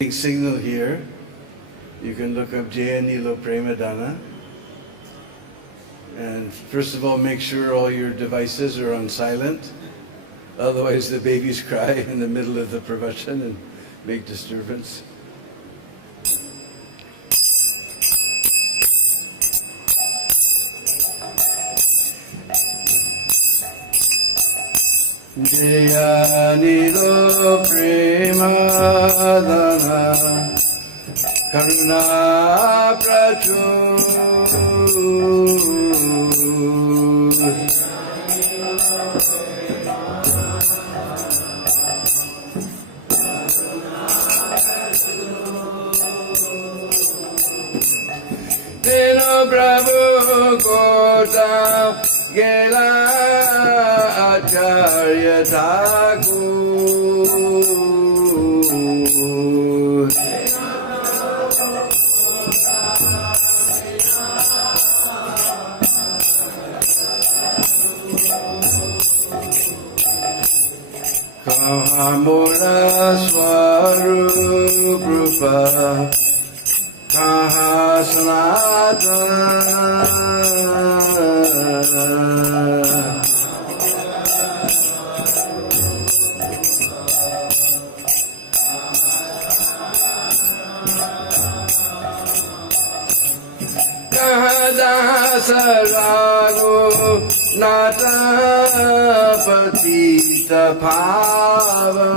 Big signal here. You can look up Jaya Nilo Premadana. And first of all, make sure all your devices are on silent. Otherwise the babies cry in the middle of the pravachan and make disturbance. Jaya Nilo Premadana Karuna Prachur Deena Prabhu Kota Gela Acharya Thakur Kahamura Swarup Rupa Kaha Sanatana Sarago Nata Patita Pava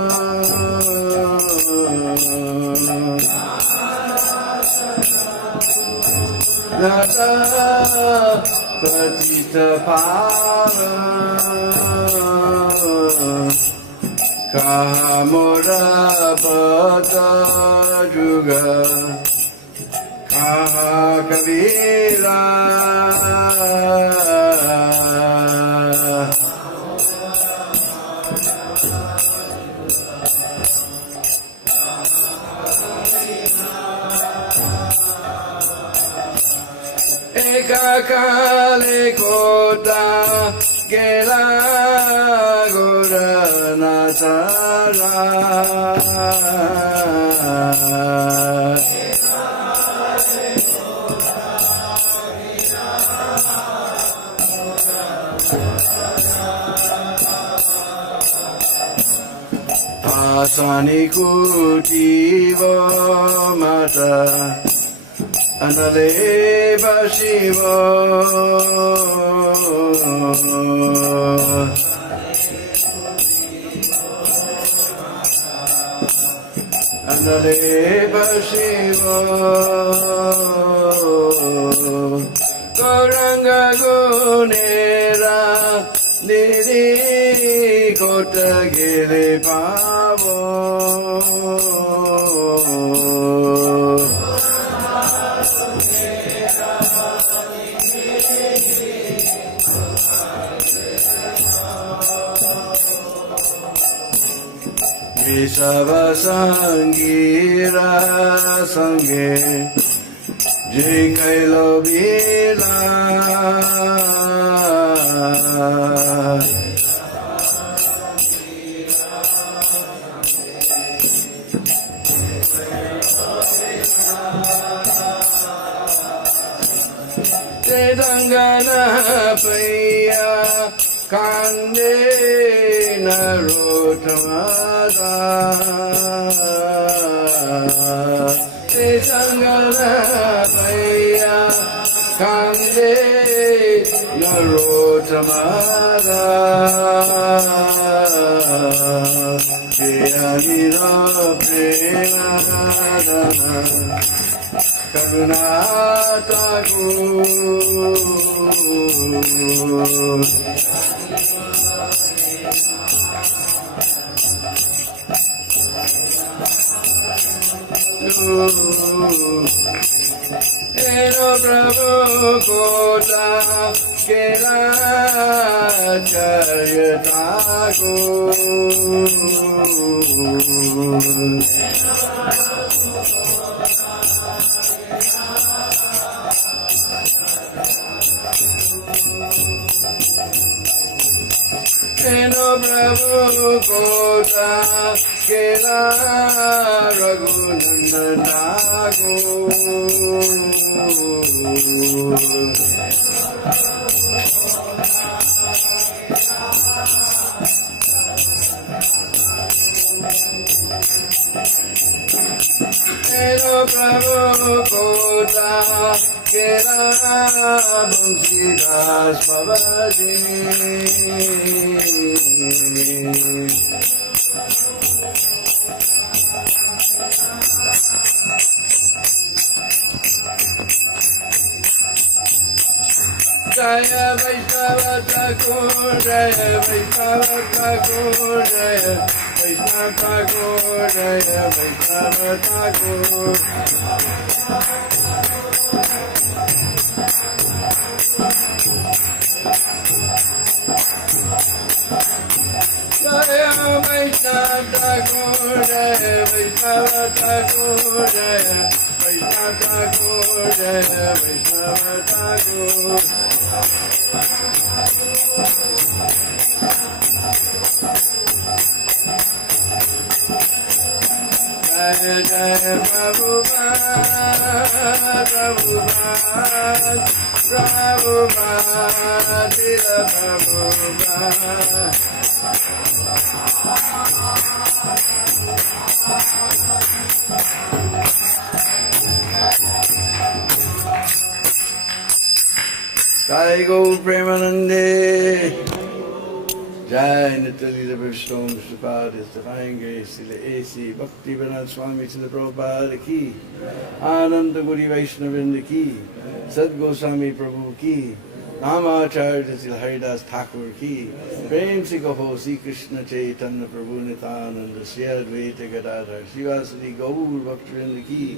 Nata Patita Pava Kahamura Pata Juga Kavīra Ekakale kota gela gora natara Asani kutivo mata Anale Bashivo Anale Bashivo Goranga Gunera Niri Kota Gile Pavo Vṛṣaḥ Sange Jikailo Bila Tedangana Paya Kande Narotamada Tedangana Paya Kande Narotamada Jaya Nilo Premadana Karuna Thakur Eno Prabhu Kota Gela Acharya Thakur Eno Prabhu Kota Kera Raghunandanago Ero Prabhu Kota Kera Bamsidas Babadi Jaya Vaishnava Thakur, Jaya Vaishnava Thakur, Jaya Vaishnava Thakur, Jaya Vaishnava Thakur. Jaya Vaishnava Thakur, Jaya Vaishnava Thakur, Jaya Vaishnava Thakur, Jaya Vaishnava Thakur. Jaya Jaya Prabhupada, Prabhupada, Prabhupada, Dila Prabhupada. Jai Gaur Premanande, Jai Nityalila Vishnom Vishnupada, Divine Grace, Sila A.C. Bhakti Vinod Swami Chandra Prabhupada Ki, Ananda Guri Vaishnavinda Ki, Sad Goswami Prabhu Ki, Namacharya Sila Haridas Thakur Ki, Prem Se Kaho Sri Krishna Chaitanya Prabhu Nityananda, Sri Advaita Gadadhar, Srivasadi Gaur Bhaktivinoda Ki,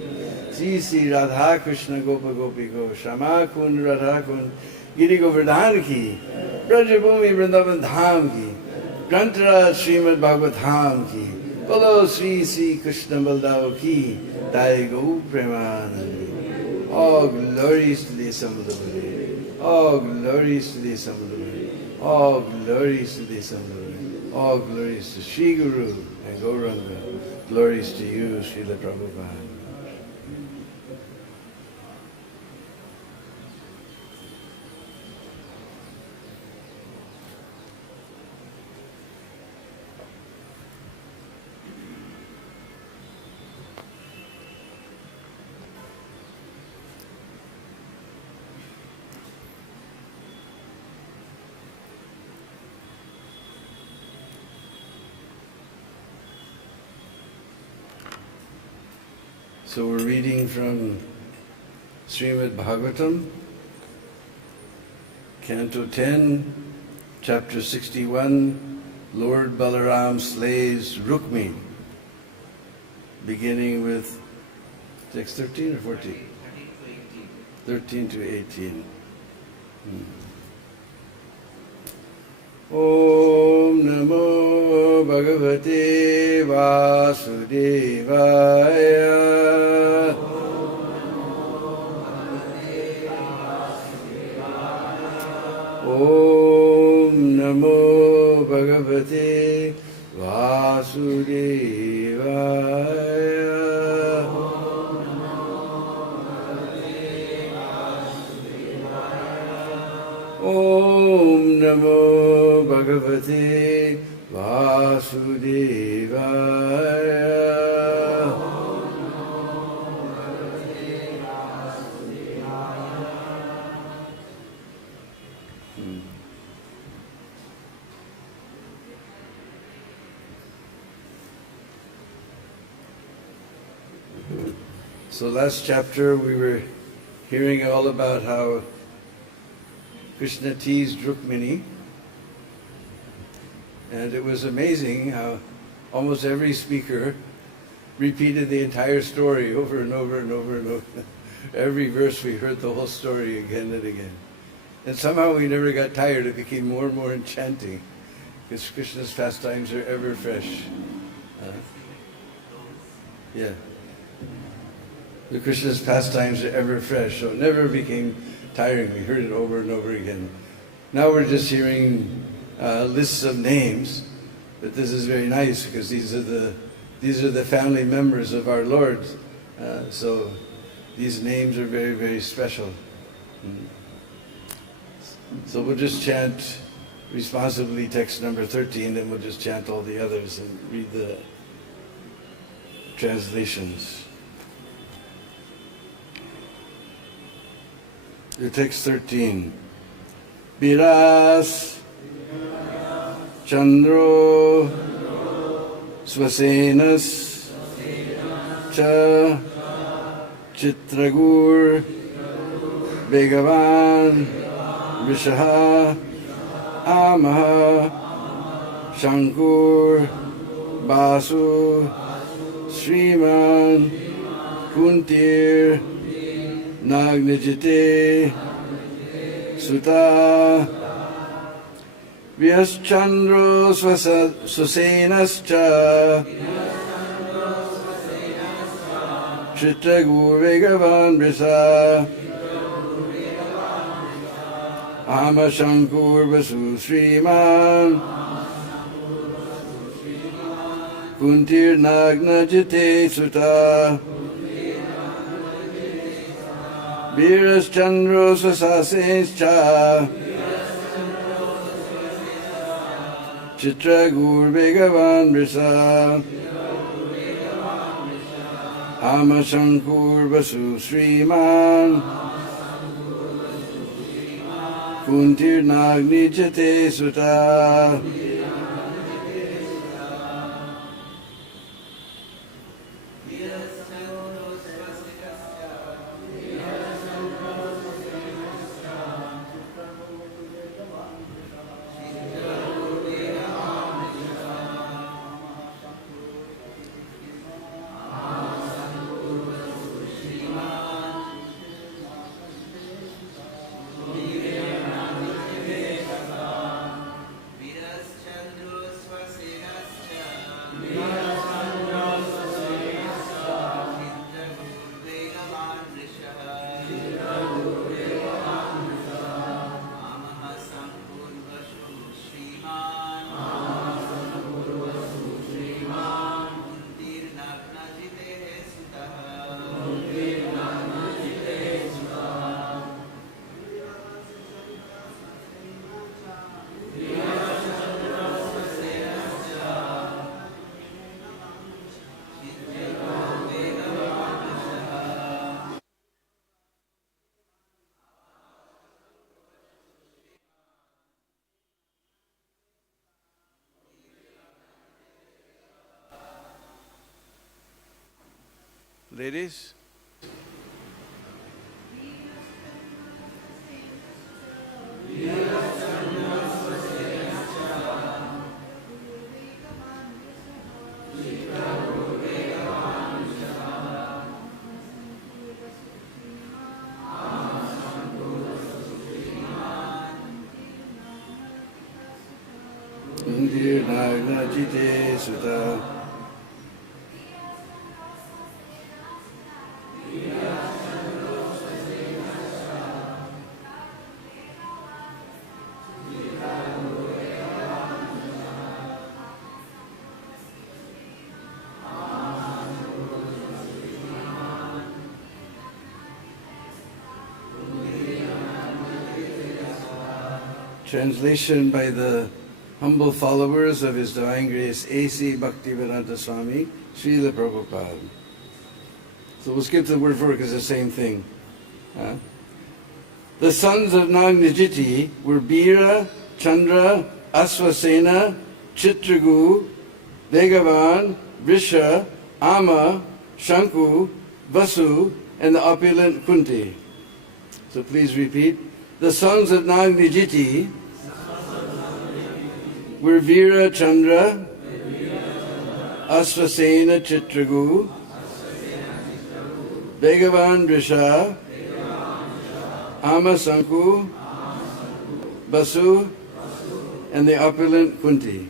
Sri Sri Radha Krishna Gopa Gopi Go, Shama Kund Radha Kund, Giri Govardhan Ki, Brajabhumi Vrindavan Dham Ki, Grantara Srimad Bhagavad Dham Ki, Bolo Sri Sri Krishna Baldav Ki, Jai Gaur Premanande. All glories to thee, Samudavare. All glories to thee, Samudavare. All glories to thee, Samudavare. All glories to Shri Guru and Gauranga. Glories to you, Srila Prabhupada. So we're reading from Srimad Bhagavatam, Canto 10, Chapter 61, Lord Balaram slays Rukmi, beginning with text 13 or 14? 13 to 18. Om Namo Bhagavate Vasudevaya. Om Namo Bhagavate Vasudevaya. Om Namo Bhagavate Vasudevaya. So last chapter we were hearing all about how Krishna teased Rukmini, and it was amazing how almost every speaker repeated the entire story over and over and over and over. Every verse we heard the whole story again and again. And somehow we never got tired. It became more and more enchanting because Krishna's pastimes are ever fresh. The Krishna's pastimes are ever fresh, so it never became tiring. We heard it over and over again. Now we're just hearing lists of names, but this is very nice because these are the these are the family members of our Lord. So these names are very, very special. So we'll just chant responsibly text number 13, and we'll just chant all the others and read the translations. The text 13. Vīraś, candro, śvasenaś, citragur, Vegavān, Vṛṣa, āmaḥ, śaṅkur, Vasu, śrīmān, kuntir, Nagnajitī, sutāḥ, vṛṣaḥ candro śvasenaś, citragur Vegavān Vṛṣa, āmaḥ śaṅkur Vasu śrīmān, kuntir Nagnajitī sutāḥ, vṛṣaḥ candro śvasenaś, citragur Vegavān Vṛṣa, āmaḥ śaṅkur Vasu śrīmān, kuntir Nagnajitī sutāḥ. Ladies? Kuntir Nagnajitī sutāḥ. Translation by the humble followers of His Divine Grace A.C. Bhaktivedanta Swami, Srila Prabhupada. So we'll skip the word for it because it's the same thing. The sons of Nagnajitī were Vīra, Candra, Aśvasena, Citragu, Vegavān, Vṛṣa, āmaḥ, śaṅkuḥ, Vasu, and the opulent Kunti. So please repeat. The sons of Nagnajitī were Vīra, Candra, Aśvasena, Citragu, Vegavān, Vṛṣa, āmaḥ, śaṅkuḥ, Vasu, and the opulent Kunti.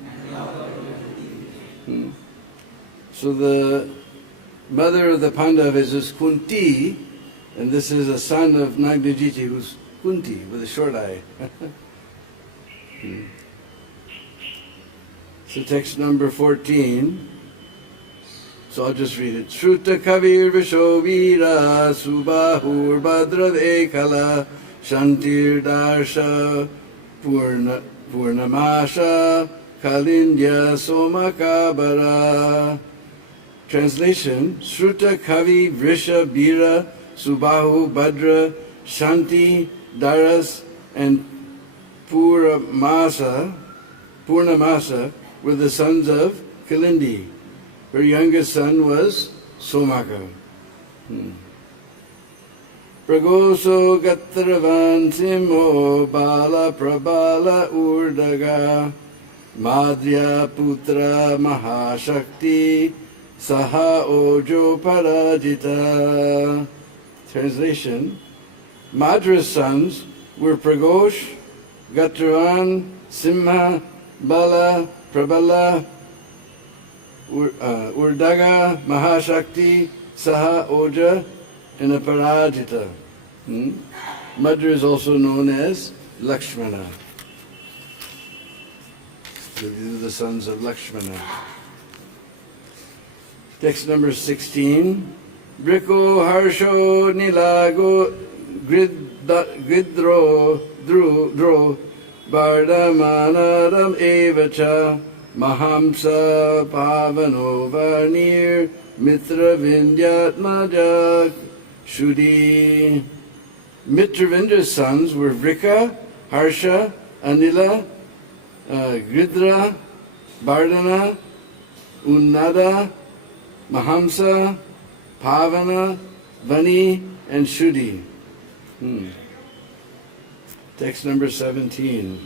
So the mother of the Pandavas is Kunti, and this is a son of Nagnajitī who's Kunti with a short eye. So text number 14. So I'll just read it. Shruta kavir visho vīra subahur bhadrave kala shantir Darśa Pūrṇamāsa kalindya somakabara. Translation: Shruta kavi vṛṣa vīra subahu bhadra shanti Darśa and Pūrṇamāsa were the sons of Kalindi. Her youngest son was Somaka. Pragoso gatravan simho bala prabala urdaga madhya putra mahashakti saha ojo parajita. Translation: Madra's sons were Pragosh, Gatravan, Simha, Bala, Prabala, Urdaga, Mahashakti, Saha, Oja, and a Parajita. Madra is also known as Lakshmana. So these are the sons of Lakshmana. Text number 16. Briko Harsho Nilago Gridro Dro Bardamanaram Evacha Mahamsa Pavano Varnir Mitra Vindyatmajak Shudi. Mitravindra's sons were Vrika, Harsha, Anila, Gridra, Bardana, Unnada, Mahamsa, Pavana, Vani, and Shudi. Text number 17.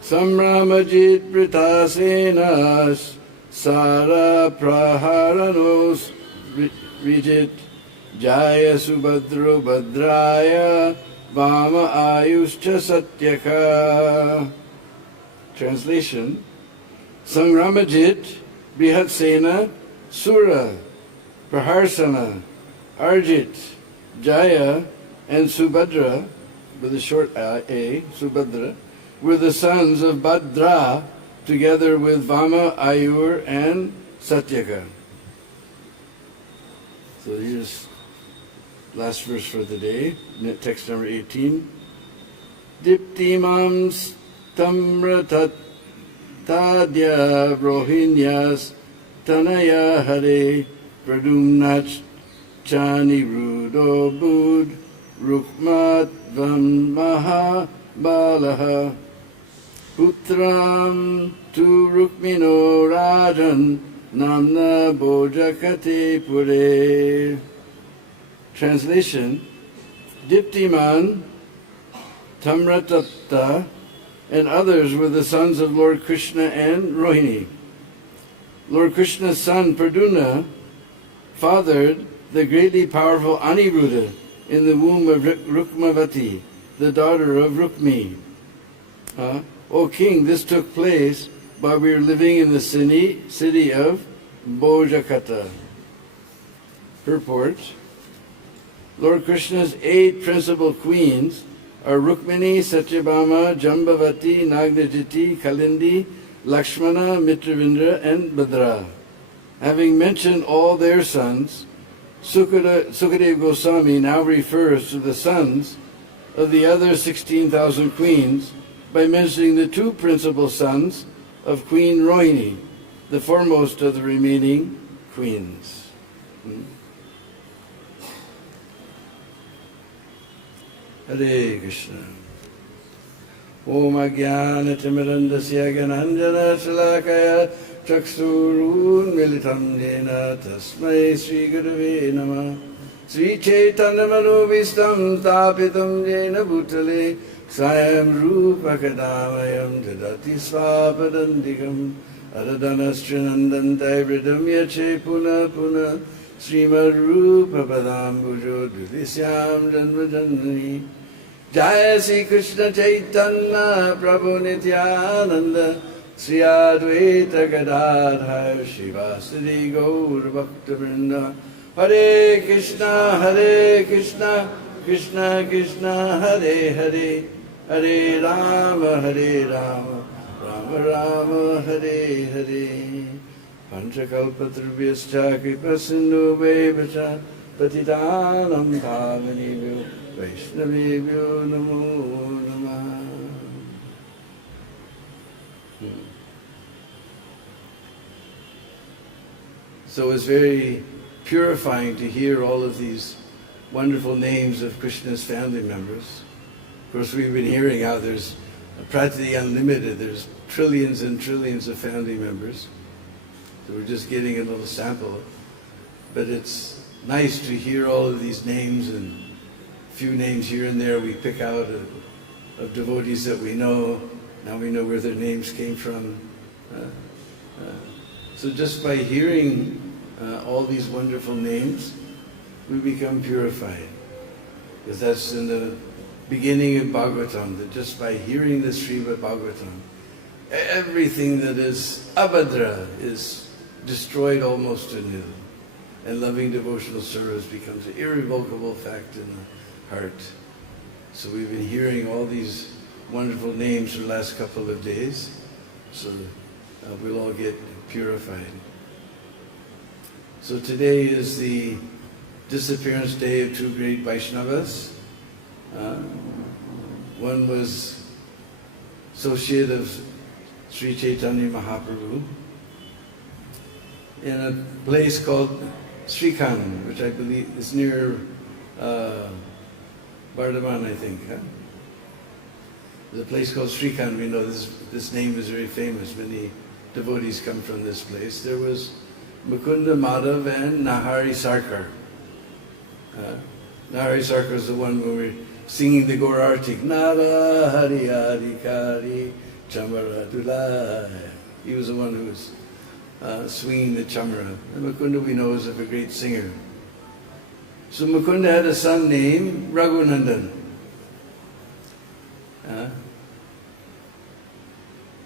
Samramajit Pritasenas Sara Praharanos Rijit Jaya Subhadro Bhadraya Vama Ayuscha Satyaka. Translation: Samramajit, Brihatsena, Sura, Praharsana, Arjit, Jaya, and Subhadra, with a short A, Subhadra, were the sons of Bhadra, together with Vama, Ayur, and Satyaka. So here's last verse for the day, text number 18. Diptimam tamratat tadya rohinyas tanaya hare pradumnach chani rudo bud rukmat vam maha balaha putram tu rukmino rajan namna bojakate pure. Translation: Diptiman, Tamratatta, and others were the sons of Lord Krishna and Rohini. Lord Krishna's son Praduna fathered the greatly powerful Aniruddha in the womb of Rukmavati, the daughter of Rukmi. O king, this took place while we were living in the city of Bojakata. Purport: Lord Krishna's 8 principal queens are Rukmini, Satyabhama, Jambavati, Nagnajitī, Kalindi, Lakshmana, Mitravindra, and Bhadra. Having mentioned all their sons, Sukadeva Goswami now refers to the sons of the other 16,000 queens by mentioning the 2 principal sons of Queen Rohini, the foremost of the remaining queens. Hare Krishna. Om Ajnana-timirandasya Gananjana Shalakaya Chaksurun Militam Jena Tasmai Sri Gurave Namah. Sri Chaitanya Manobhistam Tapitam Jena Bhutale Sayam Rupa Kadamayam Tadati Svapadandikam Aradhanastrinandantai Vridam Yache Puna Puna Srimad Rupa Padambujo Dvisyam Janma Janmani. Jaya Sri Krishna Chaitanya Prabhu Nityananda Sri Advaita Gadadhar Shivasari Gaur Bhakta Vrinda. Hare Krishna, Krishna Krishna, Hare Hare, Hare Rama, Rama Rama, Hare Hare. Panchakalpatrubhyascha kripasindhubhevascha patitanam pavanebhyo Vaishnavebhyo namo namah. So it's very purifying to hear all of these wonderful names of Krishna's family members. Of course, we've been hearing how there's practically unlimited, there's trillions and trillions of family members. So we're just getting a little sample. But it's nice to hear all of these names, and a few names here and there we pick out of devotees that we know. Now we know where their names came from. So just by hearing all these wonderful names, we become purified. Because that's in the beginning of Bhagavatam, that just by hearing the Srimad Bhagavatam, everything that is abhadra is destroyed almost anew. And loving devotional service becomes an irrevocable fact in the heart. So we've been hearing all these wonderful names for the last couple of days, so that we'll all get purified. So today is the disappearance day of two great Vaishnavas. One was associate of Sri Chaitanya Mahaprabhu in a place called Srikhand, which I believe is near Bardhaman, I think. There's a place called Srikhand. We know this name is very famous. Many devotees come from this place. There was Mukunda Madhav and Nahari Sarkar. Nahari Sarkar is the one when we're singing the Gaur Artik. Nara Hari Hari Kari Chamara Dulai. He was the one who was swinging the chamara. And Mukunda we know is a great singer. So Mukunda had a son named Raghunandan.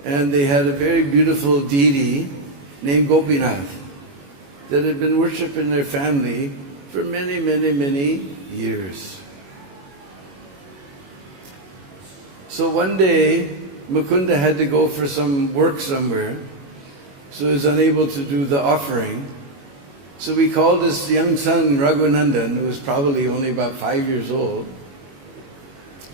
And they had a very beautiful deity named Gopinath that had been worshipped in their family for many, many, many years. So one day, Mukunda had to go for some work somewhere, so he was unable to do the offering. So we called his young son Raghunandan, who was probably only about 5 years old,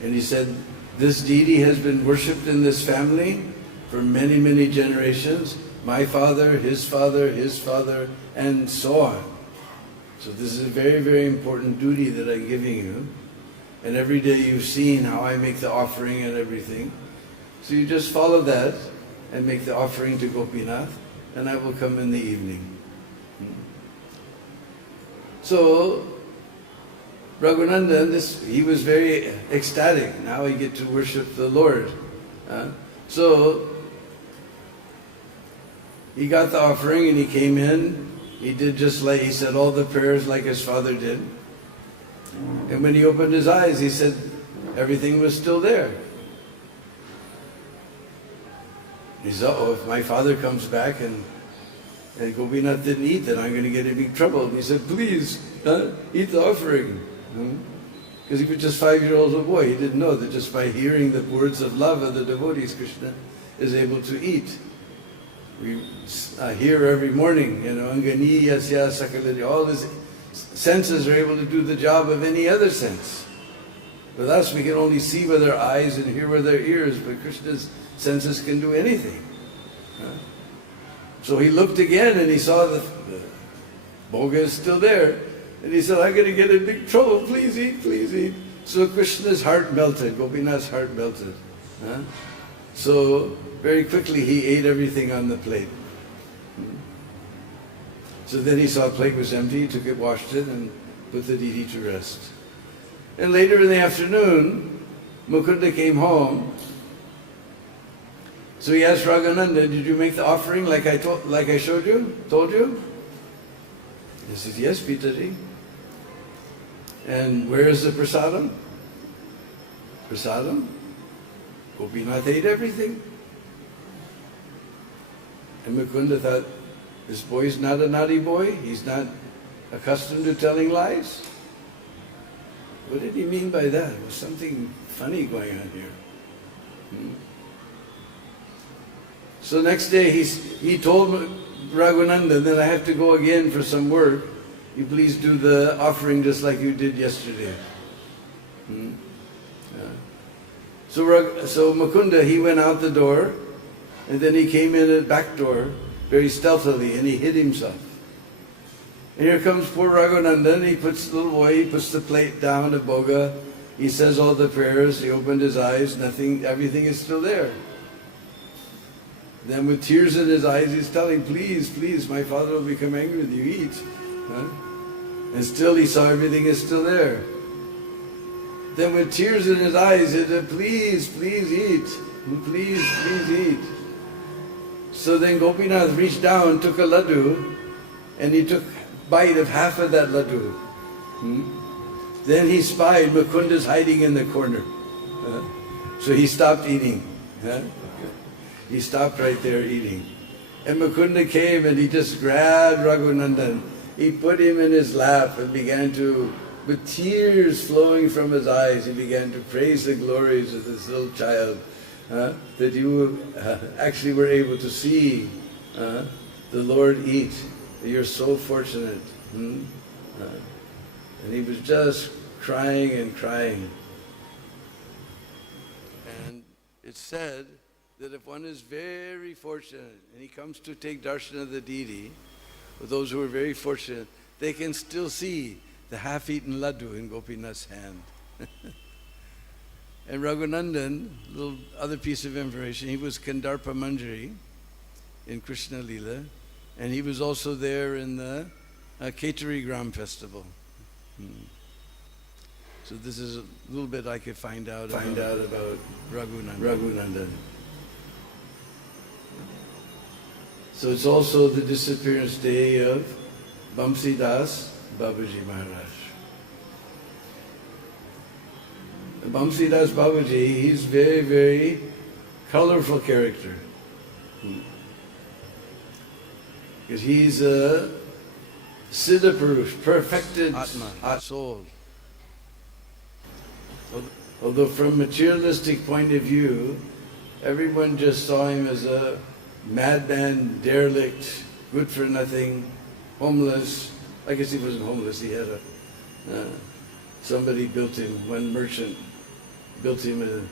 and he said, "This deity has been worshipped in this family for many, many generations. My father, his father, his father, and so on. So this is a very, very important duty that I'm giving you. And every day you've seen how I make the offering and everything. So you just follow that and make the offering to Gopinath, and I will come in the evening." So Raghunandan, he was very ecstatic. Now he get to worship the Lord. So he got the offering and he came in. He did just like, he said all the prayers like his father did. And when he opened his eyes, he said everything was still there. He said, "Oh, if my father comes back and Gopinath didn't eat, then I'm going to get in big trouble." And he said, "Please, eat the offering." Because he was just 5-year-old boy. He didn't know that just by hearing the words of love of the devotees, Krishna is able to eat. We hear every morning, Angani Yasya Sakaladi, all his senses are able to do the job of any other sense. With us, we can only see with our eyes and hear with our ears, but Krishna's senses can do anything. So he looked again and he saw the bhoga is still there. And he said, "I'm going to get in big trouble, please eat, please eat." So Krishna's heart melted, Gopinath's heart melted. So very quickly he ate everything on the plate. So then he saw the plate was empty, he took it, washed it, and put the deity to rest. And later in the afternoon, Mukunda came home. So he asked Raghunandan, "Did you make the offering like I told you?" He says, "Yes, Pitaji." "And where is the prasadam?" "Prasadam? Gopinath ate everything." And Mukunda thought, this boy is not a naughty boy. He's not accustomed to telling lies. What did he mean by that? There was something funny going on here. So next day he told Raghunandan, then I have to go again for some work. You please do the offering just like you did yesterday. So Mukunda, he went out the door, and then he came in at the back door very stealthily, and he hid himself. And here comes poor Raghunandan. He puts the little boy, he puts the plate down, the boga. He says all the prayers. He opened his eyes. Nothing. Everything is still there. Then with tears in his eyes, he's telling, please, please, my father will become angry with you, eat. And still he saw everything is still there. Then with tears in his eyes, he said, please, please eat. Please, please eat. So then Gopinath reached down, took a laddu, and he took a bite of half of that laddu. Then he spied Mukunda's hiding in the corner. So he stopped eating. He stopped right there eating. And Mukunda came and he just grabbed Raghunandan. He put him in his lap and began to, with tears flowing from his eyes, he began to praise the glories of this little child. That you actually were able to see the Lord eat. You're so fortunate. And he was just crying and crying. And it's said that if one is very fortunate and he comes to take darshan of the deity, for those who are very fortunate, they can still see the half-eaten laddu in Gopinath's hand. And Raghunandan, a little other piece of information, he was Kandarpa Manjari in Krishna Lila, and he was also there in the Ketari Gram festival. So this is a little bit I could find out about Raghunandan. So it's also the disappearance day of Bamsidas Babaji Maharaj. Bamsidas Babaji, he's very, very colorful character. Because he's a Siddha Purush, perfected Atma, soul. Although from materialistic point of view, everyone just saw him as a madman, derelict, good for nothing, homeless. I guess he wasn't homeless, he had somebody built him, one merchant built him a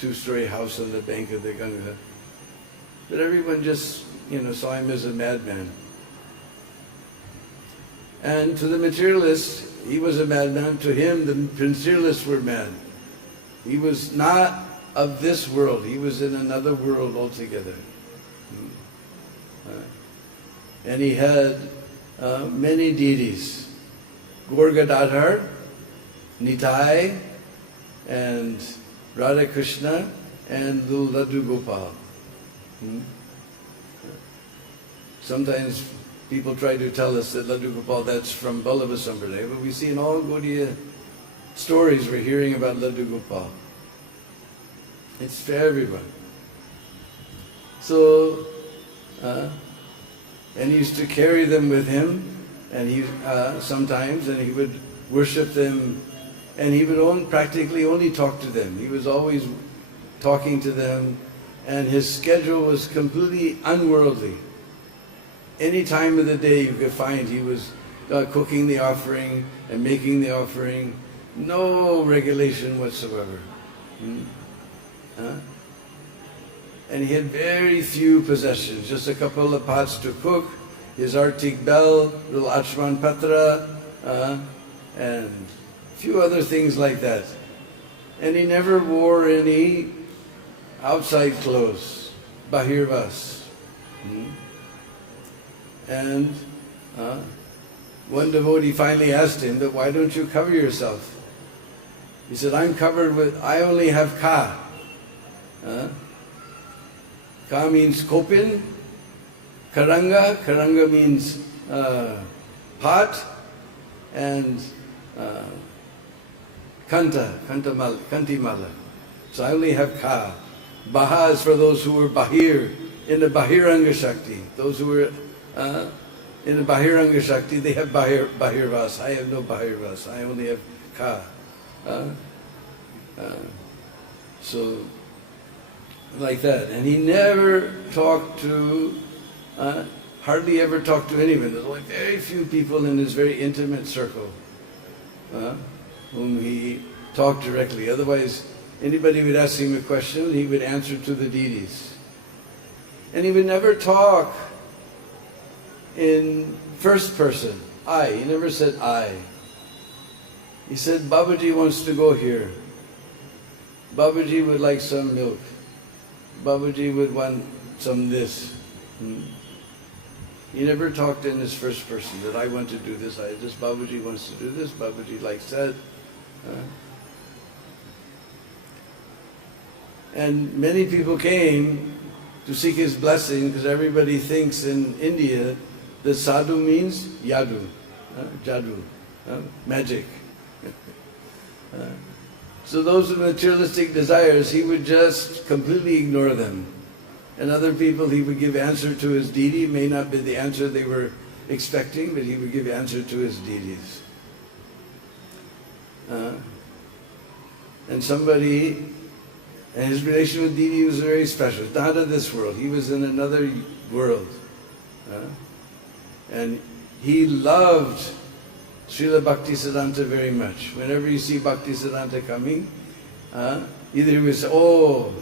2-story house on the bank of the Ganga. But everyone just, saw him as a madman. And to the materialist, he was a madman. To him, the materialists were mad. He was not of this world. He was in another world altogether. And he had many deities. Gaur Gadadhar, Nitai, and Radha Krishna, and little Laddu Gopal. Sometimes people try to tell us that Laddu Gopal, that's from Vallabha Sampradaya, but we see in all Gaudiya stories we're hearing about Laddu Gopal. It's for everyone. So, and he used to carry them with him, and he sometimes, and he would worship them, and he would practically only talk to them. He was always talking to them, and his schedule was completely unworldly. Any time of the day you could find he was cooking the offering and making the offering. No regulation whatsoever. And he had very few possessions, just a couple of pots to cook, his artik bell, little achman patra, and a few other things like that. And he never wore any outside clothes, bahirvas. And one devotee finally asked him that, why don't you cover yourself? He said, I only have ka. Ka means kopin, karanga means pot, and kanti mala. So I only have ka. Baha is for those who were bahir, in the bahiranga shakti. Those who were in the bahiranga shakti, they have bahirvas. I have no bahirvas. I only have ka. So, like that. And he never talked to hardly ever talked to anyone. There's only very few people in his very intimate circle whom he talked directly. Otherwise, anybody would ask him a question, he would answer to the deities. And he would never talk in first person, I. He never said I. He said, Babaji wants to go here. Babaji would like some milk. Babaji would want some this. He never talked in his first person, that I want to do this, Babaji wants to do this, Babaji likes that. And many people came to seek his blessing, because everybody thinks in India that sadhu means yadu, jadu, magic. So those with materialistic desires, he would just completely ignore them. And other people, he would give answer to his deity. It may not be the answer they were expecting, but he would give answer to his deities. And his relation with deity was very special. Not of this world. He was in another world. And he loved Srila Bhaktisiddhanta very much. Whenever you see Bhaktisiddhanta coming, either he would say, oh,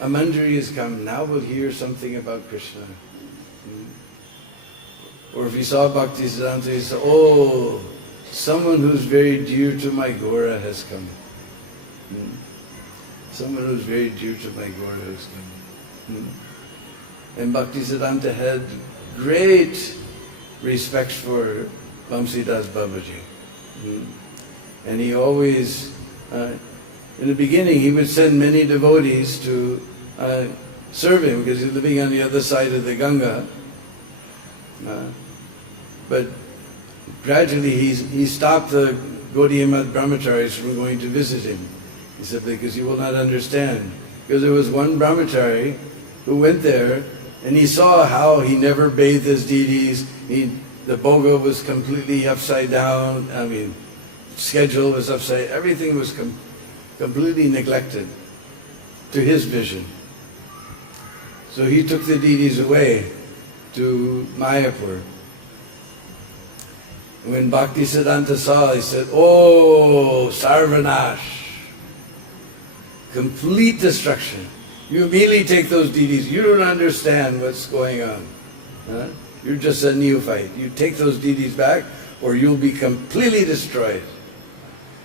a manjari has come, now we'll hear something about Krishna. Or if he saw Bhaktisiddhanta, he said, oh, someone who's very dear to my Gora has come. Someone who's very dear to my Gora has come. And Bhaktisiddhanta had great respect for Vamsidas Babaji. And he always, in the beginning, he would send many devotees to serve him, because he's living on the other side of the Ganga. But gradually he stopped the Gaudiya Math brahmacharis from going to visit him. He said, because you will not understand. Because there was one brahmachari who went there, and he saw how he never bathed his deities. The bhoga was completely upside down. Schedule was upside. Everything was completely neglected to his vision. So he took the deities away to Mayapur. When Bhaktisiddhanta saw, he said, oh, sarvanash, complete destruction. You immediately take those deities. You don't understand what's going on. You're just a neophyte. You take those deities back, or you'll be completely destroyed.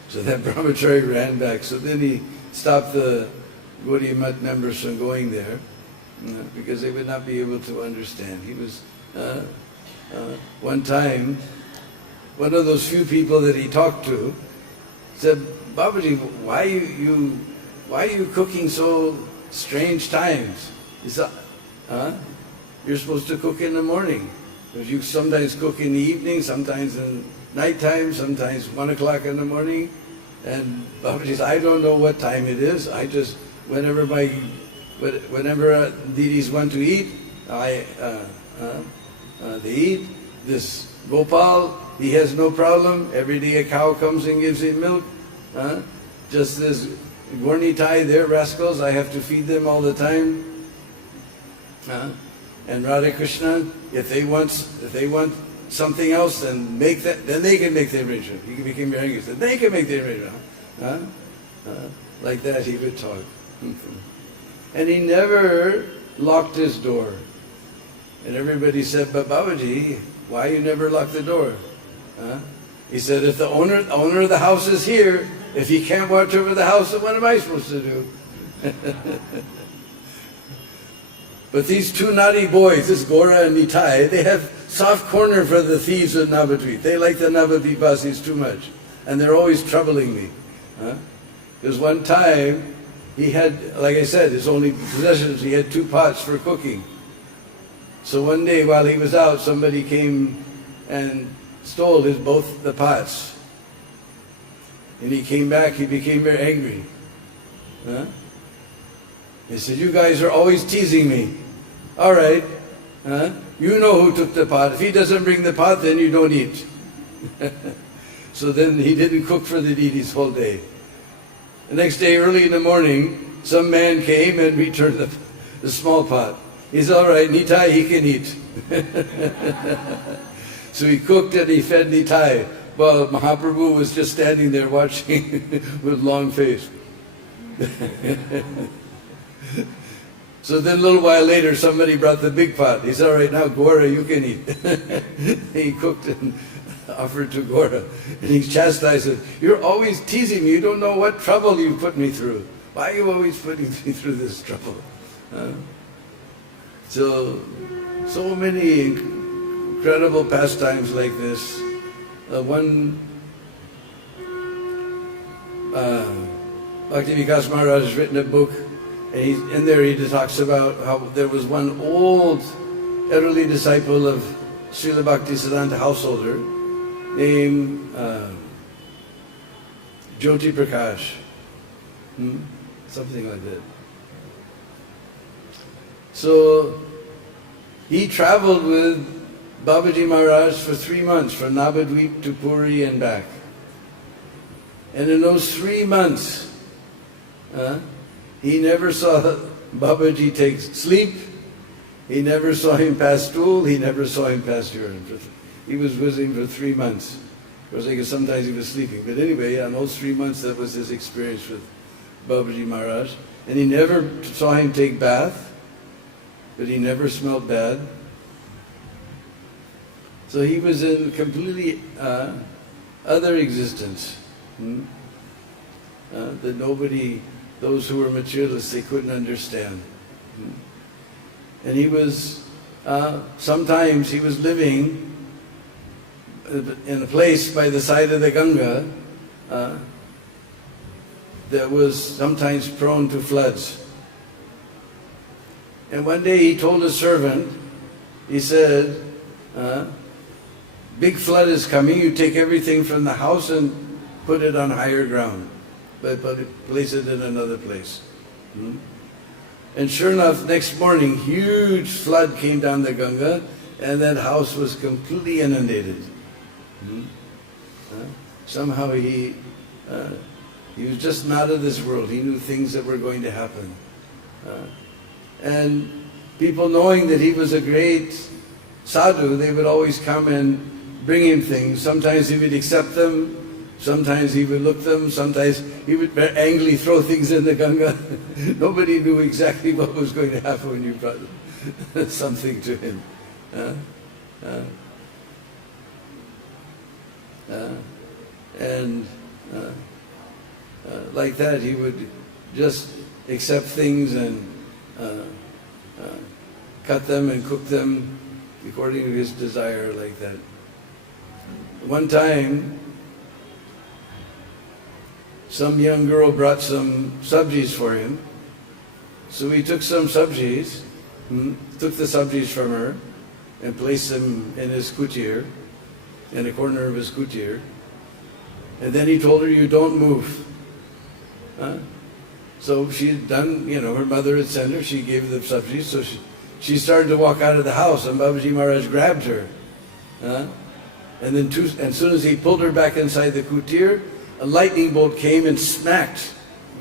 So that brahmachari ran back. So then he stopped the Gaudiya Math members from going there, because they would not be able to understand. He was, one time, one of those few people that he talked to said, Babaji, why are you cooking so strange times? He said, you're supposed to cook in the morning. Because you sometimes cook in the evening, sometimes in nighttime, sometimes 1 o'clock in the morning. And Babaji says, I don't know what time it is. I just, whenever deities want to eat, they eat. This Gopal, he has no problem. Every day a cow comes and gives him milk. Just this Gornitai, they're rascals. I have to feed them all the time. And Radha Krishna, if they want something else, then they can make the arrangement. He became very angry. He said, they can make the arrangement. Like that he would talk. And he never locked his door. And everybody said, but Babaji, why you never lock the door? He said, if the owner of the house is here, if he can't watch over the house, then what am I supposed to do? But these two naughty boys, this Gora and Nitai, they have soft corner for the thieves of Navadvip. They like the Navadvip Vasis too much. And they're always troubling me. Because one time, he had, like I said, his only possessions, he had 2 pots for cooking. So one day while he was out, somebody came and stole both the pots. And he came back, he became very angry. He said, you guys are always teasing me. All right, you know who took the pot. If he doesn't bring the pot, then you don't eat. So then he didn't cook for the deities whole day. The next day, early in the morning, some man came and returned the small pot. He's all right, Nitai, he can eat. So he cooked and he fed Nitai, while Mahaprabhu was just standing there watching with long face. So then a little while later, somebody brought the big pot. He said, all right, now Gora, you can eat. He cooked and offered to Gora. And he chastised him. You're always teasing me. You don't know what trouble you put me through. Why are you always putting me through this trouble? So many incredible pastimes like this. One Bhakti Vikas Maharaj has written a book, and in there he talks about how there was one old elderly disciple of Srila Bhaktisiddhanta householder named Jyoti Prakash, something like that. So he traveled with Babaji Maharaj for 3 months, from Navadvip to Puri and back. And in those 3 months, he never saw Babaji take sleep, he never saw him pass stool, he never saw him pass urine. He was with him for 3 months. Of course, I guess sometimes he was sleeping. But anyway, on those 3 months, that was his experience with Babaji Maharaj. And he never saw him take bath, but he never smelled bad. So he was in completely other existence that nobody, those who were materialists, they couldn't understand. And he was, sometimes he was living in a place by the side of the Ganga that was sometimes prone to floods. And one day he told a servant, he said, big flood is coming, you take everything from the house and put it on higher ground, but place it in another place. And sure enough, next morning, huge flood came down the Ganga, and that house was completely inundated. Somehow he was just not of this world. He knew things that were going to happen. And people, knowing that he was a great sadhu, they would always come and bring him things. Sometimes he would accept them, sometimes he would look them, sometimes he would angrily throw things in the Ganga. Nobody knew exactly what was going to happen when you brought something to him. Like that, he would just accept things and cut them and cook them according to his desire, like that. One time, some young girl brought some sabjis for him. So he took some sabjis, took the sabjis from her and placed them in his kutir, in a corner of his kutir. And then he told her, you don't move. So she had done, her mother had sent her, she gave the sabjis, so she started to walk out of the house, and Babaji Maharaj grabbed her. And then as soon as he pulled her back inside the kutir, a lightning bolt came and smacked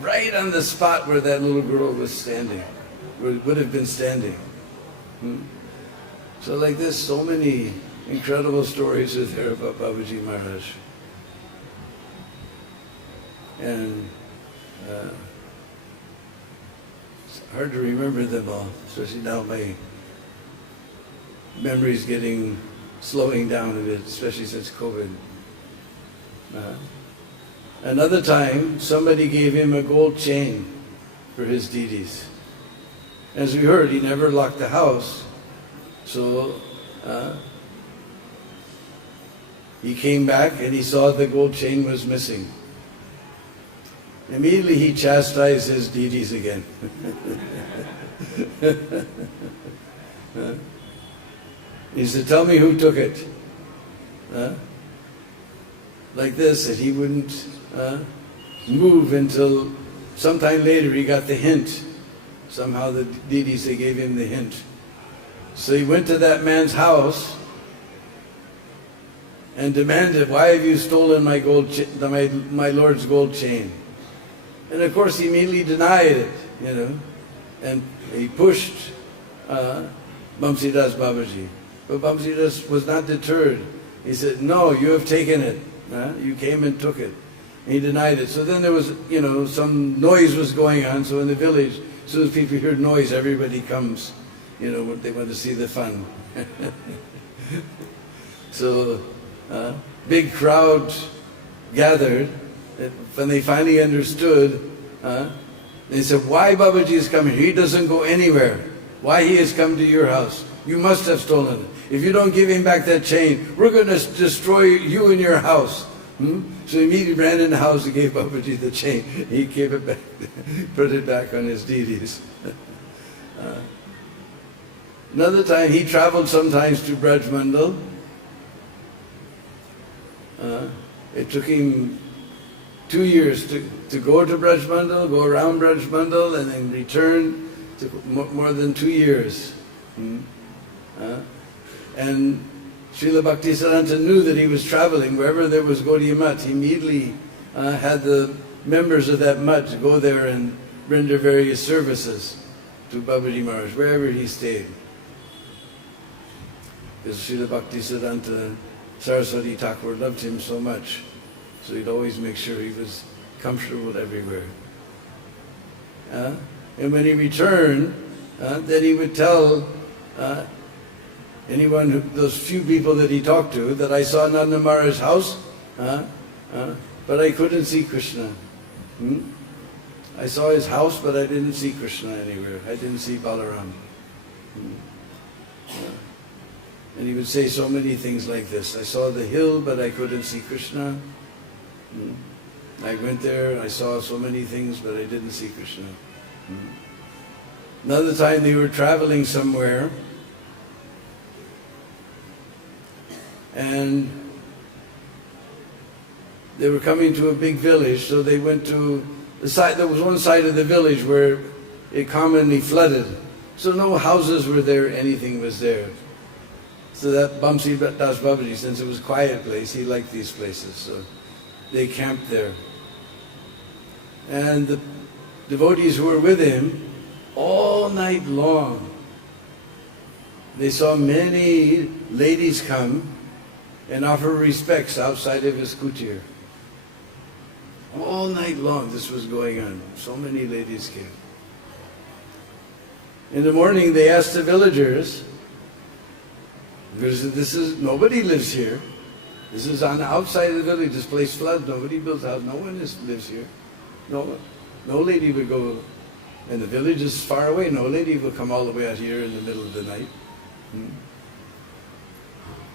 right on the spot where that little girl was standing, would have been standing. So like this, so many incredible stories are there about Babaji Maharaj. And it's hard to remember them all, especially now my memory's slowing down a bit, especially since COVID. Another time, somebody gave him a gold chain for his deities. As we heard, he never locked the house, so he came back and he saw the gold chain was missing. Immediately he chastised his deities again. He said, tell me who took it. Like this, that he wouldn't move until sometime later he got the hint. Somehow the deities, they gave him the hint. So he went to that man's house and demanded, why have you stolen my my Lord's gold chain? And of course he immediately denied it, and he pushed Bamsidas Babaji. But Bamsidas was not deterred. He said, no, you have taken it. You came and took it. And he denied it. So then there was, some noise was going on. So in the village, as soon as people hear noise, everybody comes. They want to see the fun. So big crowd gathered. When they finally understood, they said, why Babaji is coming? He doesn't go anywhere. Why he has come to your house? You must have stolen it. If you don't give him back that chain, we're going to destroy you and your house. So he immediately ran in the house and gave Babaji the chain. He gave it back, put it back on his deities. Another time, he traveled sometimes to Braj Mandal. It took him 2 years to go to Braj Mandal, go around Braj Mandal, and then return. It took more than 2 years. And Srila Bhaktisiddhanta knew that he was traveling. Wherever there was Gaudiya Math, he immediately had the members of that Math go there and render various services to Babaji Maharaj, wherever he stayed. Because Srila Bhaktisiddhanta Saraswati Thakur loved him so much, so he'd always make sure he was comfortable everywhere. And when he returned, then he would tell anyone, those few people that he talked to, that I saw Nanda Maharaj's house, but I couldn't see Krishna. I saw his house, but I didn't see Krishna anywhere. I didn't see Balaram. And he would say so many things like this. I saw the hill, but I couldn't see Krishna. I went there, I saw so many things, but I didn't see Krishna. Another time they were traveling somewhere, and they were coming to a big village, so they went to the side. There was one side of the village where it commonly flooded, so no houses were there, anything was there. So that Bamsi Das Babaji, since it was a quiet place, he liked these places, so they camped there. And the devotees who were with him, all night long, they saw many ladies come and offer respects outside of his kuntir. All night long this was going on. So many ladies came. In the morning they asked the villagers, because nobody lives here. This is on the outside of the village. This place floods. Nobody builds a house. No one lives here. No lady would go, and the village is far away. No lady will come all the way out here in the middle of the night.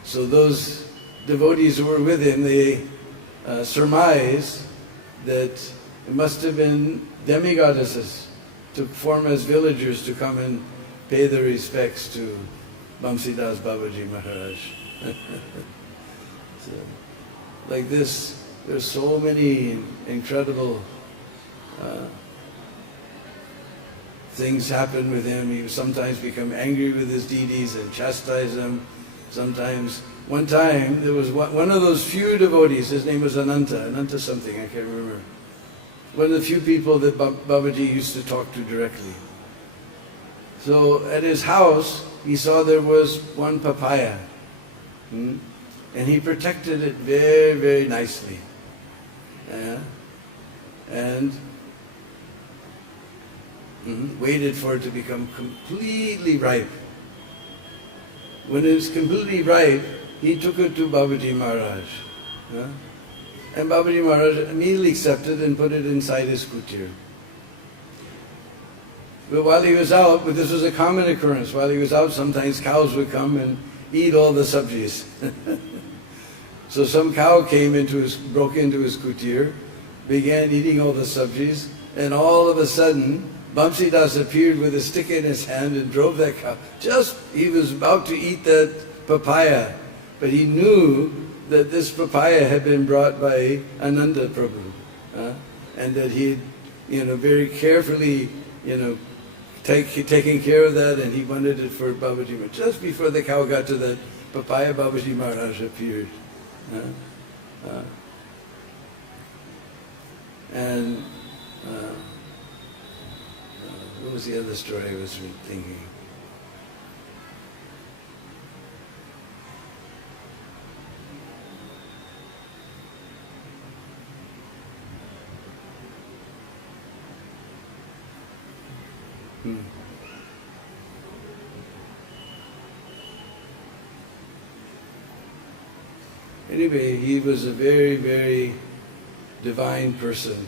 So those devotees who were with him, they surmised that it must have been demigoddesses to form as villagers to come and pay their respects to Bamsidas Babaji Maharaj. So, like this, there's so many incredible things happen with him. He would sometimes become angry with his deities and chastise them. Sometimes, one time, there was one of those few devotees, his name was Ananta something, I can't remember. One of the few people that Babaji used to talk to directly. So at his house, he saw there was one papaya. And he protected it very, very nicely. And waited for it to become completely ripe. When it was completely ripe, he took it to Babaji Maharaj. And Babaji Maharaj immediately accepted and put it inside his kuntir. But while he was out, but this was a common occurrence, while he was out, sometimes cows would come and eat all the sabjis. So some cow broke into his kuntir, began eating all the sabjis, and all of a sudden, Bamsidas appeared with a stick in his hand and drove that cow. He was about to eat that papaya, but he knew that this papaya had been brought by Ananda Prabhu, and that he had, very carefully, taking care of that, and he wanted it for Babaji Maharaj. Just before the cow got to that papaya, Babaji Maharaj appeared. And what was the other story I was thinking? Anyway, he was a very, very divine person,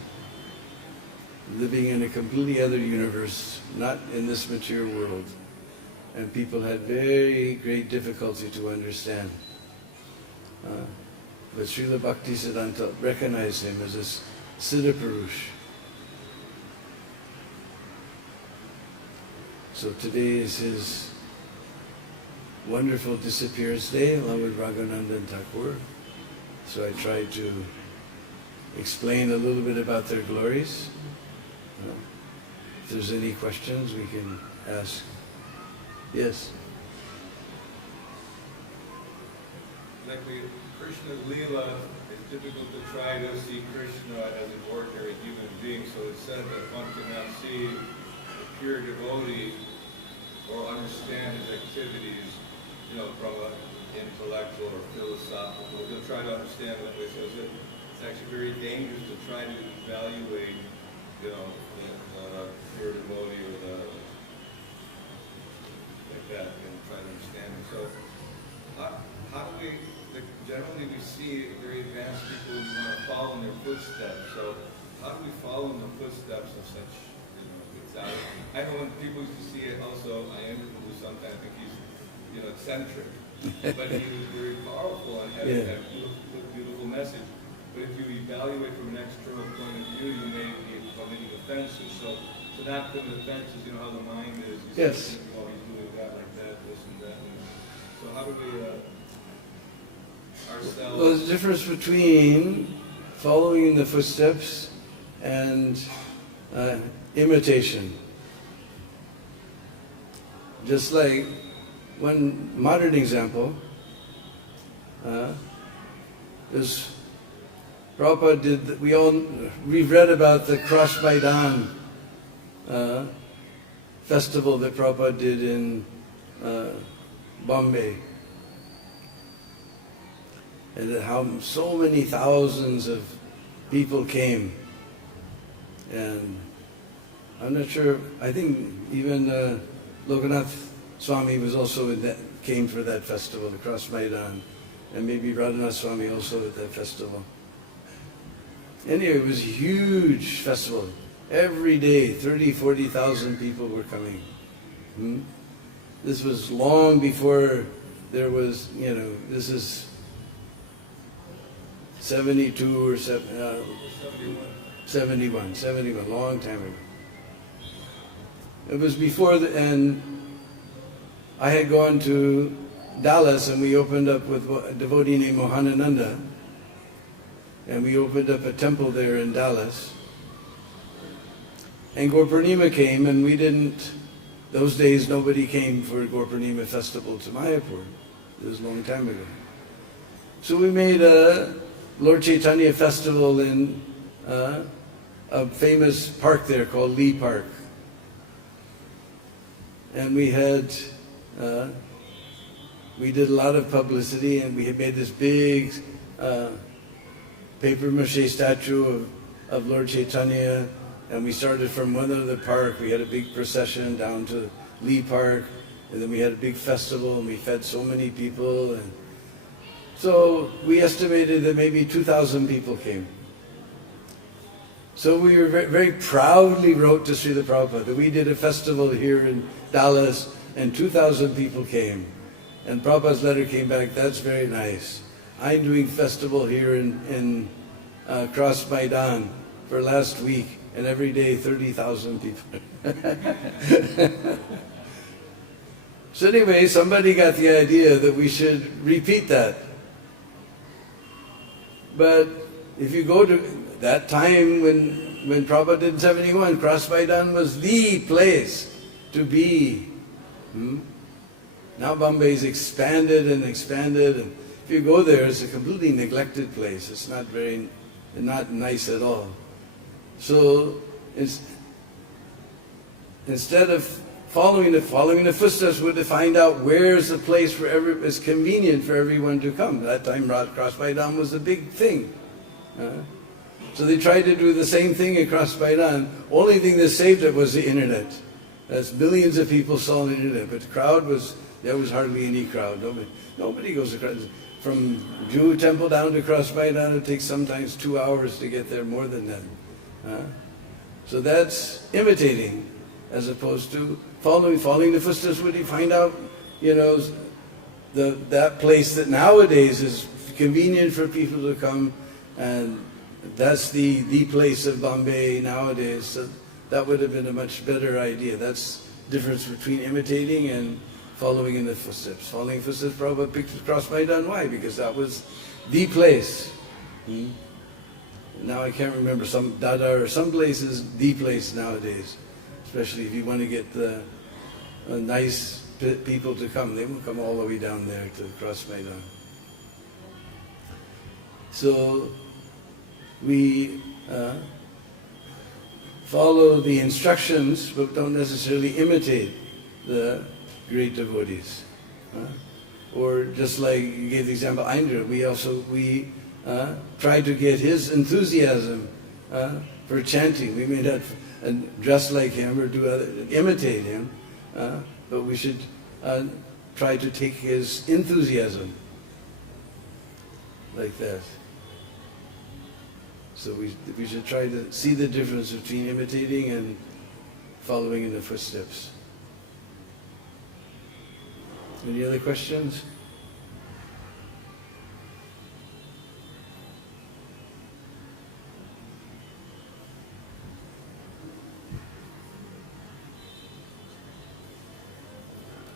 living in a completely other universe, not in this material world. And people had very great difficulty to understand. But Srila Bhaktisiddhanta recognized him as a Siddha Purush. So today is his wonderful disappearance day along with Raghunandan Thakur. So I tried to explain a little bit about their glories. If there's any questions, we can ask. Yes? Like Krishna's Leela, it's difficult to try to see Krishna as an ordinary human being, so it's said that one cannot see a pure devotee or understand his activities, from an intellectual or philosophical. He'll try to understand that way, so it's actually very dangerous to try to evaluate, the pure devotee or like that, and try to understand him. So, how do we? Generally, we see very advanced people who want to follow in their footsteps. So, how do we follow in the footsteps of such, exotic? I know when people used to see it. Also, I interview sometimes. I think he's, eccentric, but he was very powerful and had a beautiful message. But if you evaluate from an external point of view, you may be committing offenses. So not commit offenses. You know how the mind is. Yes. Think, oh, he's doing that like that, this and that. So how do we? Ourselves. Well, there's a difference between following in the footsteps and imitation. Just like one modern example is Prabhupada did. We've read about the Cross Maidan festival that Prabhupada did in Bombay. And how so many thousands of people came. And I'm not sure, I think even Lokanath Swami was also came for that festival, the Cross Maidan. And maybe Radhanath Swami also at that festival. Anyway, it was a huge festival. Every day, 40,000 people were coming. This was long before there was, this is 72 or 71, long time ago. It was before, and I had gone to Dallas and we opened up with a devotee named Mohanananda, and we opened up a temple there in Dallas. And Gaur Purnima came, and we didn't, those days nobody came for Gaur Purnima festival to Mayapur. It was a long time ago. So we made a Lord Chaitanya festival in a famous park there called Lee Park. And we did a lot of publicity, and we had made this big paper mache statue of Lord Chaitanya, and we started from one end of the park. We had a big procession down to Lee Park, and then we had a big festival, and we fed so many people. And so we estimated that maybe 2,000 people came. So we were very proudly wrote to Srila Prabhupada that we did a festival here in Dallas and 2,000 people came. And Prabhupada's letter came back, that's very nice. I'm doing festival here in Cross Maidan for last week, and every day 30,000 people. So anyway, somebody got the idea that we should repeat that. But if you go to that time when Prabhupada did in 71, Cross Maidan was the place to be. Now Bombay's expanded, and if you go there, it's a completely neglected place. It's not nice at all. So instead of following the footsteps, would to find out where's the place where it's convenient for everyone to come. That time Cross Maidan was a big thing. So they tried to do the same thing at Cross Maidan. Only thing that saved it was the internet. That's millions of people saw it in it, but the crowd there was hardly any crowd. Nobody goes across. From Jew temple down to Cross Maidan, it takes sometimes 2 hours to get there, more than that. So that's imitating, as opposed to following the footsteps. Would you find out, that place that nowadays is convenient for people to come, and that's the place of Bombay nowadays. So that would have been a much better idea. That's the difference between imitating and following in the footsteps. Following footsteps, Prabhupada picked Cross Maidan. Why? Because that was the place. Now I can't remember, some Dada or some places, the place nowadays. Especially if you want to get the nice people to come. They won't come all the way down there to Cross Maidan. So we follow the instructions, but don't necessarily imitate the great devotees. Or just like you gave the example, Indra, we try to get his enthusiasm for chanting. We may not dress like him or imitate him, but we should try to take his enthusiasm like that. So we should try to see the difference between imitating and following in the footsteps. Any other questions?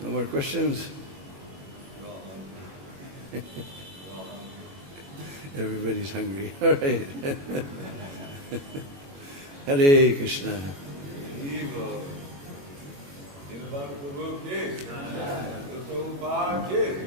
No more questions? Everybody's hungry. All right. Hare Krishna. In the Bandhu,